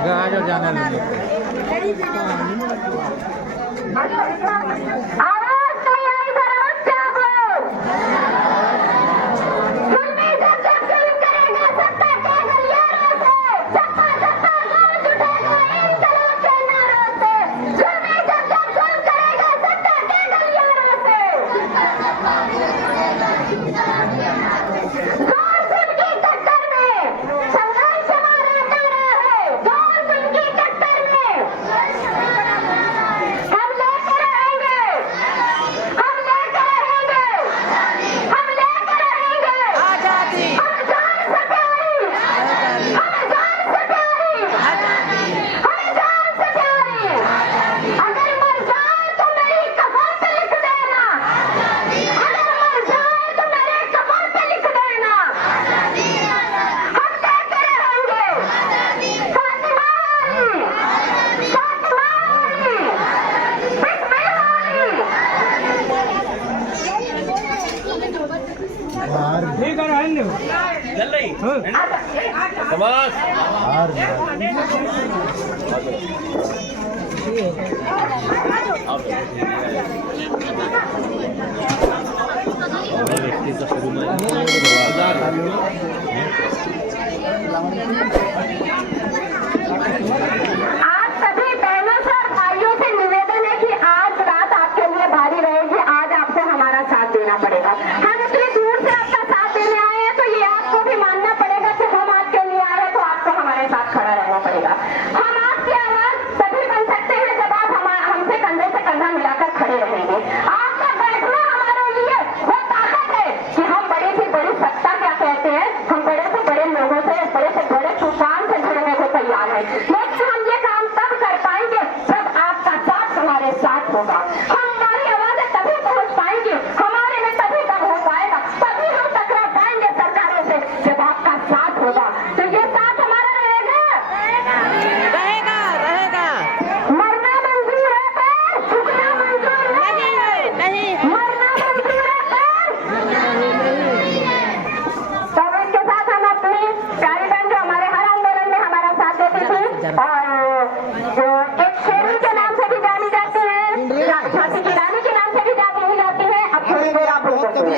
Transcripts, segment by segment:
आगे जाने लगे।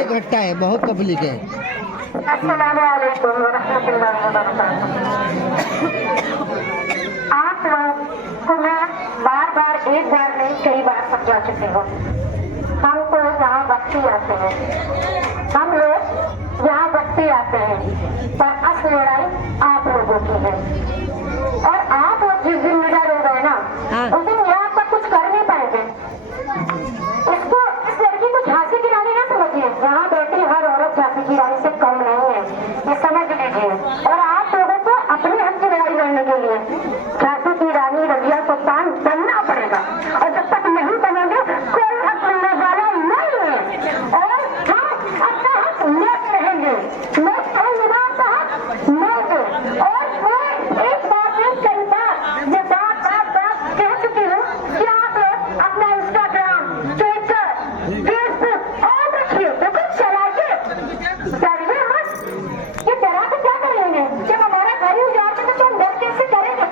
घटता है, बहुत पब्लिक है। आप लोग तुम्हें बार बार एक बार नहीं कई बार समझा चुके हो। हम तो यहाँ बच्चे आते हैं, हम लोग यहाँ बच्चे आते हैं, पर असली लड़ाई आप लोगों की है। और आप लोग जिस दिन लीडर हो गए ना, उस दिन यहाँ पर कुछ कर नहीं पाएंगे। इसको इस लड़की को झांसी की रानी ना समझिए, यहाँ बैठी हर औरत झांसी की रानी से कम नहीं है, ये समझ लीजिए। और आप लोगों को अपने हक की लड़ाई लड़ने के लिए झांसी की रानी रजिया सुल्तान बनना पड़ेगा। और जब तक नहीं बनेंगे कोई हक मिलने वाला नहीं है। और हम अपना हक लेते रहेंगे, लेते रहेंगे ना अपना हक लेंगे। और मैं एक बात नहीं कई बार ये बात कह चुकी हूँ कि आप लोग अपना इंस्टाग्राम, ट्विटर, फेसबुक और रखिए, लेकिन चलाइए, डरिए मत। ये डरा के क्या करेंगे? जब हमारा घर ही उजाड़ तो हम डर कैसे करेंगे?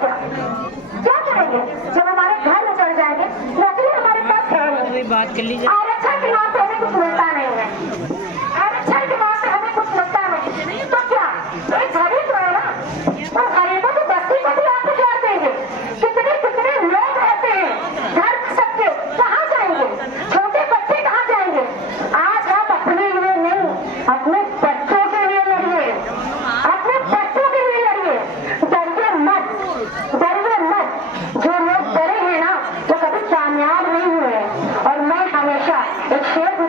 क्या करेंगे जब हमारे घर उजड़ जाएंगे? नौकरी हमारे पास है नहीं, बात कर लीजिए। आरक्षण की बात हमें कुछ मिलता नहीं है, आरक्षण की बात हमें कुछ मिलता नहीं, तो क्या एक गरीब है ना, तो गरीबों की बस्ती को भी आप उजाड़ देंगे। कितने कितने लोग रहते हैं घर में सबके, कहाँ जाएंगे? छोटे बच्चे कहाँ जाएंगे? आज आप अपने लिए नहीं, अपने बच्चों के लिए लड़िए, अपने बच्चों के लिए लड़िए। डरिए मत, डरिए मत। जो लोग डरे हैं ना, वो कभी कामयाब नहीं हुए। और मैं हमेशा एक शेर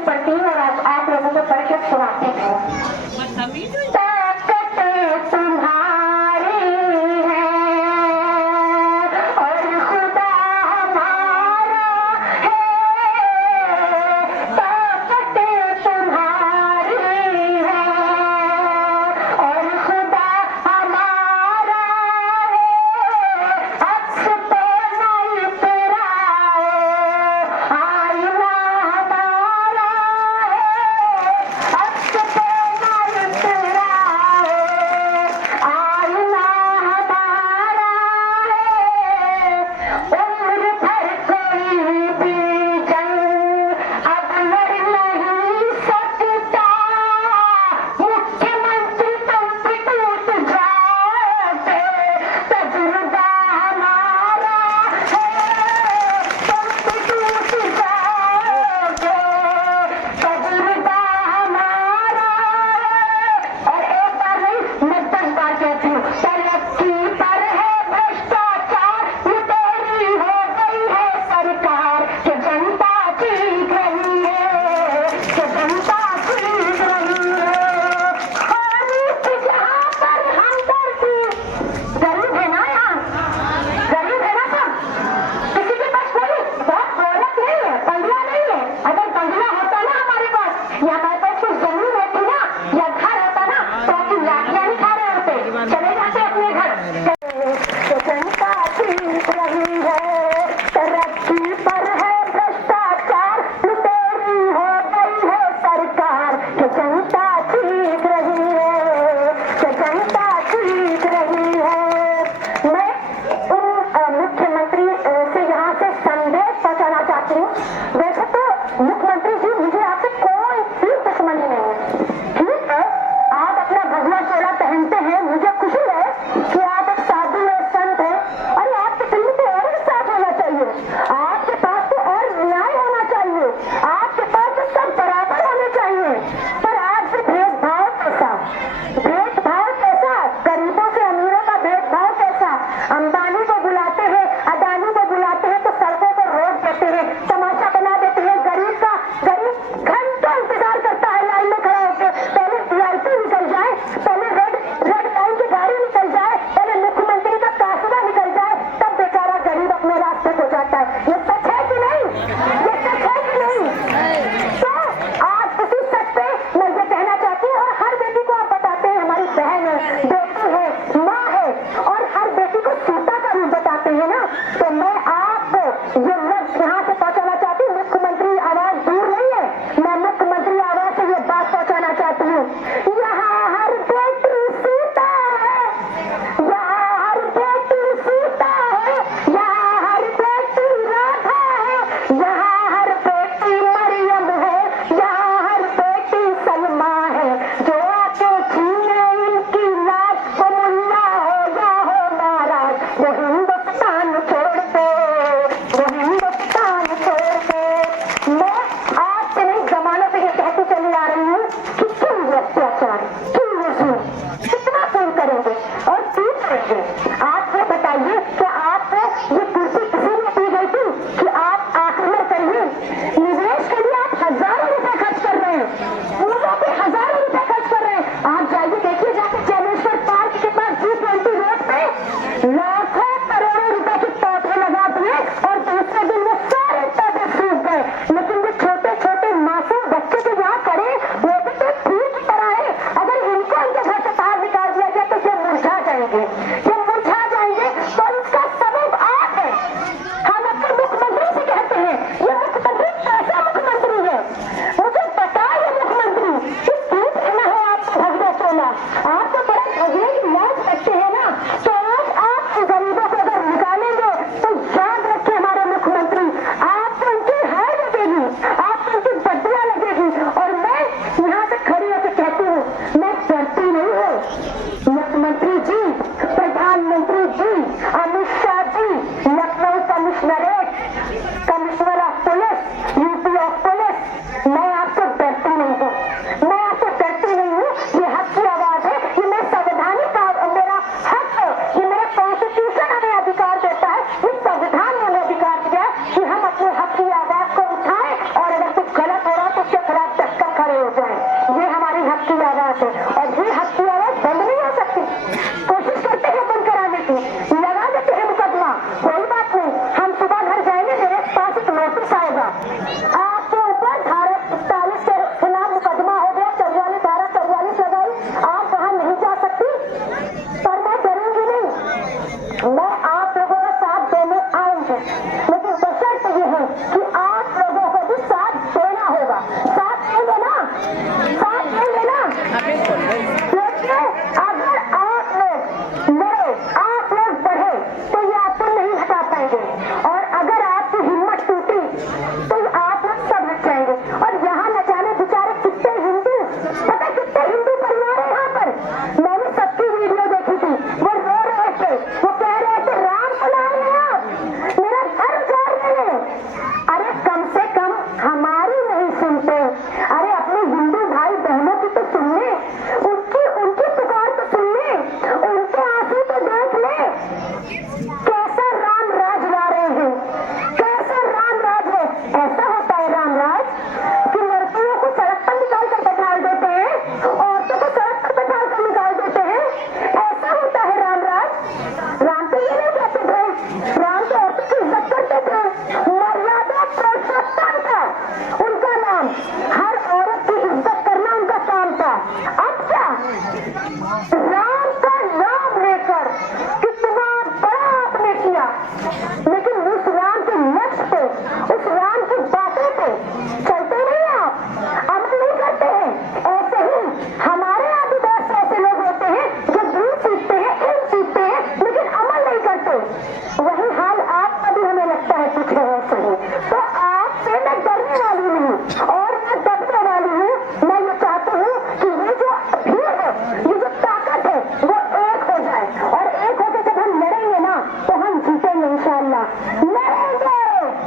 लड़ेंगे,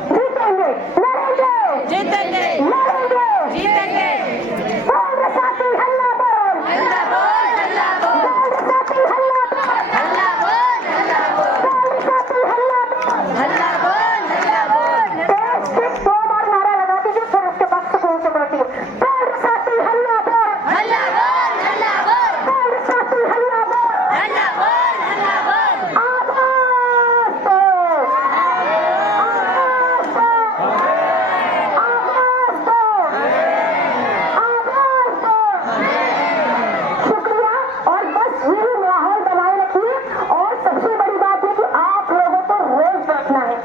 जीतेंगे, लड़ेंगे, जीतेंगे, लड़ेंगे, जीतेंगे। बोल साथी हल्ला बोल, हल्ला बोल, हल्ला बोल, बोल साथी हल्ला बोल, हल्ला बोल, हल्ला बोल, बोल साथी हल्ला बोल। हल्ला बोल, हल्ला बोल। सिर्फ 2 बार नारा लगा दीजिए, फिर उसके बाद सुकून से बैठिए। बोल साथी हल्ला बोल, हल्ला बोल, हल्ला बोल, बोल साथी हल्ला बोल। हल्ला बोल, हल्ला बोल। आवाज दो, आवाज दो, आवाज दो, आवाज दो। शुक्रिया। और बस यही माहौल बनाए रखिए। और सबसे बड़ी बात है कि आप लोगों को रोज बैठना है।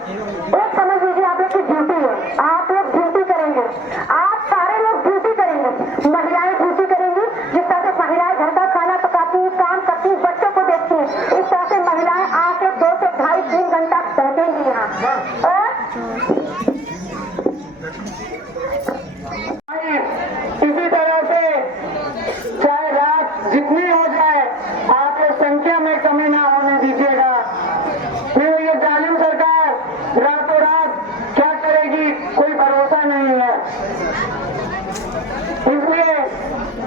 एक समझ लीजिए आप लोग की ड्यूटी है, आप लोग ड्यूटी करेंगे, आप सारे लोग ड्यूटी करेंगे। महिलाएं ड्यूटी करेंगी, जिस तरह से महिलाएं घर का खाना पकाती हैं, काम करती हैं, बच्चों को देखती हैं, इस तरह से महिलाएं आके 2 से 2.5-3 घंटा बैठेंगी यहाँ। और इसी तरह से चाहे रात जितनी हो जाए, आप लोग संख्या में कमी ना होने दीजिएगा। नहीं ये जालिम सरकार रातों रात क्या करेगी कोई भरोसा नहीं है। इसलिए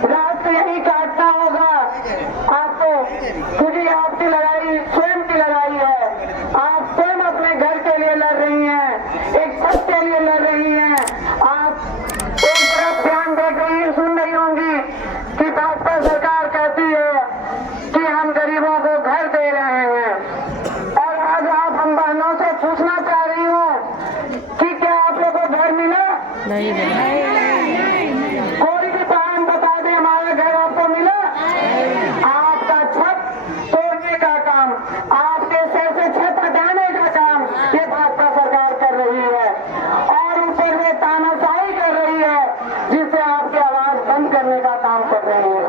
रात को यही काटना होगा आपको, क्योंकि आपकी लड़ाई स्वयं की लड़ाई है। आप स्वयं अपने घर के लिए लड़ रही हैं, एक पद के लिए लड़ रही हैं। आप एक तरफ ध्यान देख रही सुन रही होंगी कि भाजपा सरकार कहती है कि हम गरीबों को घर दे रहे हैं। और आज आप हम बहनों से पूछना चाह रही हूँ कि क्या आप लोगों को घर मिला? नहीं, कोई भी बहन बता दे हमारा घर आपको मिला? आपका छत तोड़ने का काम, आपके सिर से छत हटाने का काम ये भाजपा सरकार कर रही है। और ऊपर में तानाशाही कर रही है, जिससे आपकी आवाज बंद करने का काम कर रही है।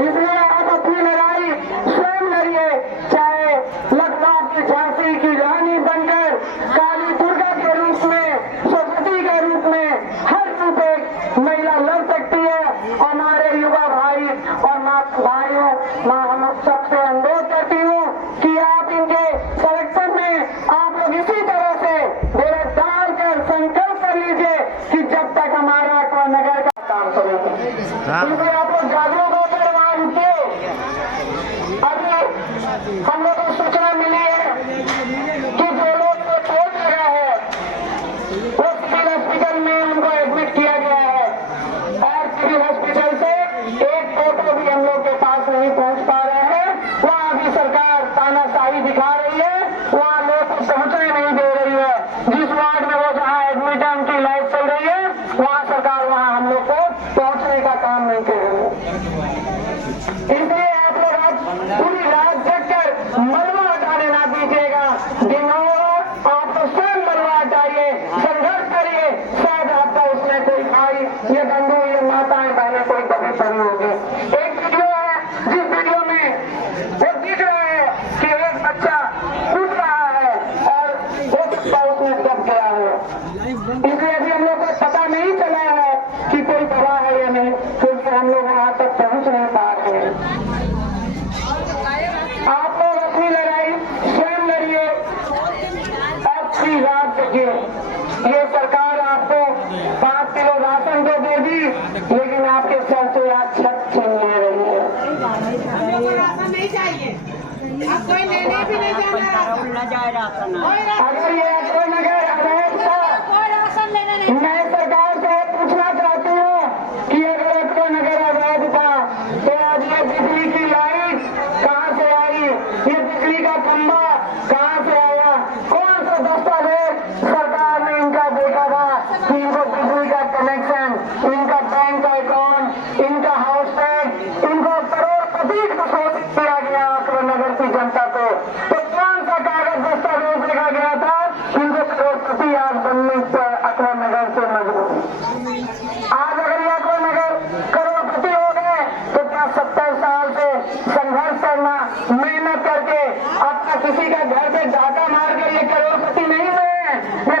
इसलिए आप अपनी लड़ाई स्वयं लड़िए, चाहे लखनऊ की झांसी की रानी बनकर, काली दुर्गा के रूप में, सरस्वती के रूप में, हर रूप एक महिला लड़ सकती है। और हमारे युवा भाई और माँ भाइयों, माँ हम सबसे अनुरोध करती हूँ कि आप इनके सिलेक्शन में आप लोग इसी तरह से डेरा डालकर संकल्प कर लीजिए कि जब तक हमारा कोई नगर का काम करेंगे। इसलिए आप लोग जागरूक होकर वहाँ रुकिए। अभी हम लोग को सूचना मिली है कि जो लोग को चोट लगा है वो सिविल हॉस्पिटल में उनको एडमिट किया गया है। और सिविल हॉस्पिटल से एक फोटो भी हम लोग के पास नहीं पहुंच पा रहे हैं। वहाँ भी सरकार तानाशाही दिखा रही है, वहाँ लोग को पहुंचने नहीं दे रही है। जिस वार्ड में वो जहाँ एडमिट है उनकी लाइफ चल रही है, वहाँ सरकार वहाँ हम लोग को पहुंचने का काम नहीं कर रही है। इसलिए आप लोग अब पूरी रात जगकर मलबा हटाने ना दीजिएगा। दिन हो आप तो स्वयं मलबा हटाइए, संघर्ष करिए। शायद आपका उसमें कोई भाई या बंधु या माताएं बहनें कोई कभी पड़ी होगी। एक वीडियो है जिस वीडियो में वो दिख रहा है कि एक बच्चा कूद रहा है और हो सकता है उसमें दब गया हो। इसलिए अभी हम लोग को पता नहीं चला है कि कोई दवा है या नहीं, क्योंकि हम लोग वहां तक पहुंच नहीं पा रहे हैं। आप लोग अपनी लड़ाई स्वयं लड़िए, अपनी रात जगिए। ये सरकार आपको 5 किलो राशन तो देगी, लेकिन आपके सर से आज छत छीन ले रही है। हमको राशन नहीं चाहिए, अब कोई लेने भी नहीं जाना राशन। अगर ये कोई नगर अवैध था, कोई राशन लेने नहीं। मैं सरकार से पूछना चाहती हूँ कि अगर कोई नगर अवैध था तो आज ये बिजली की लाइट कहाँ से आई, ये बिजली का खंभा कहाँ से आया, कौन सा दस्तावेज सरकार ने इनका देखा था कि इनको बिजली का कनेक्शन, इनका बैंक का अकाउंट, इनका हाउस टैक्स, इनको करोड़पति घोषित किया गया अकबर नगर की जनता को। तो कौन सा कागज दस्तावेज देखा गया था इनको करोड़पति आज बनने पर अकबर नगर से मजबूर। आज अगर यह कोई नगर करोड़पति हो गए तो क्या 70 साल से संघर्ष करना, मेहनत करके अपना किसी का घर पे डाका मार के ये करोड़पति नहीं हुए हैं। ये